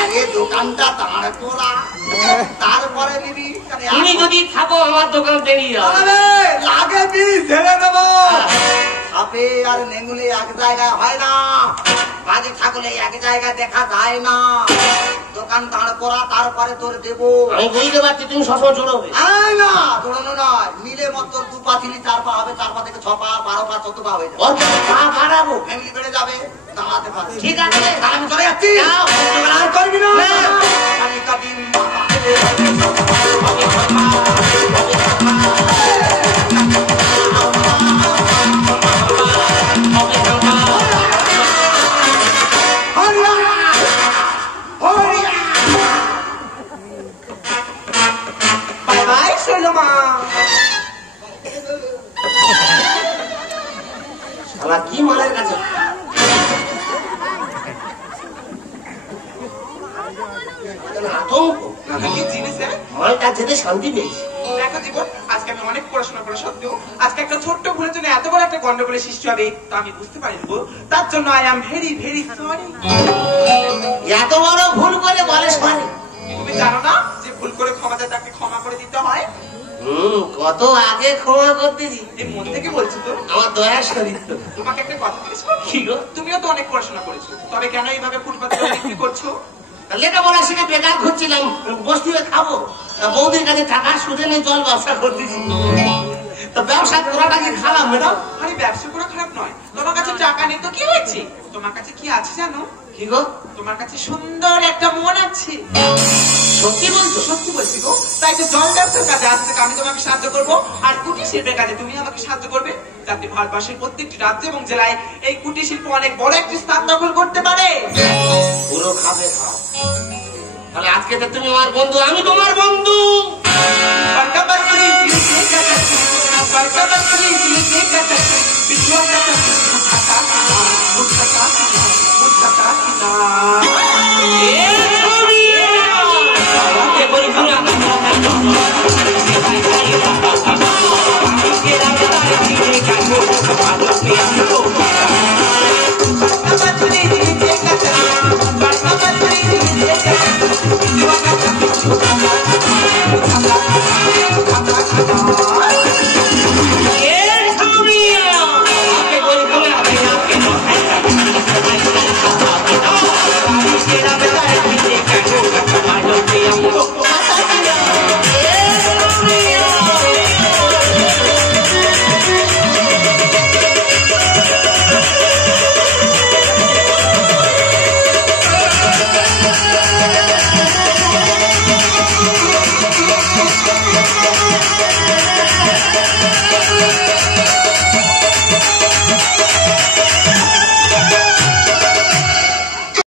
আগে দোকানটা দাঁড় করা, তারপরে নিবি। তুমি যদি থাকো আমার দোকান বেরিয়ে লাগে বিষ ঢেলে দেবো। সাপে আর নেঙ্গুলে এক জায়গায় হয় না, বাজে ছাগলে এক জায়গায় দেখা যায় না। দোকান দাঁড় করা, তারপরে তোর দেবো। আমি বুঝতে পারছি তুমি সবসময় জোড়াবে না, দৌড়ানো নয়, মিলে মত 2 পা 4 পা হবে, 4 পা থেকে 6 পা 12 পা 14 পা হয়ে যাবে। পা বাড়াবো, ফ্যামিলি বেড়ে যাবে, দাঁড়াতে পারবে। ঠিক আছে আমি চলে যাচ্ছি, আর করবি না। কি মালের কাছে আমার কাছে শান্তি পেয়েছি। দেখো জীবন, আজকে আমি অনেক পড়াশোনা করা সত্ত্বেও আজকে একটা ছোট্ট ভুলের জন্য এত বড় একটা গন্ডগোলের সৃষ্টি হবে তা আমি বুঝতে পারি না। তার জন্য I am very very sorry. এত বড় ভুল করে বলে সরি? তুমি জানো না যে ভুল করে ক্ষমা যায় তাকে ক্ষমা করে দিতে হয়? কত আগে ক্ষমা করতে দি, এই মন থেকে বলছি তো, আমার দয়া শরীর। তোমাকে একটা কথা বলেছি, কি গো, তুমিও তো অনেক পড়াশোনা করেছো, তবে কেন এইভাবে ফুটপাতে বিক্রি করছো? লেখাপড়া শিখে বেকার ঘুরছিলাম, বসতে খাবো, বৌদির কাছে টাকা সুদে নিয়ে জল ব্যবসা করতেছি। তো ব্যবসা করাটা কি খারাপ ম্যাডাম? আরে ব্যবসা করা খারাপ নয়, তোমার কাছে টাকা নেই তো কি হয়েছে? তোমার কাছে কি আছে জানো? কি গো? তোমার কাছে সুন্দর একটা মন আছে। সত্যি বলছো? সত্যি বলছি গো। তাই তো জল ব্যবসার কাজে আজ থেকে আমি তোমাকে সাহায্য করবো, আর কুটির শিল্পের কাজে তুমি আমাকে সাহায্য করবে, যাতে ভারতবর্ষের প্রত্যেকটি রাজ্য এবং জেলায় এই কুটির শিল্প অনেক বড় একটি স্থান দখল করতে পারে। পুরো খাবে খাও। তাহলে আজকে তো তুমি আমার বন্ধু, আমি তোমার বন্ধু।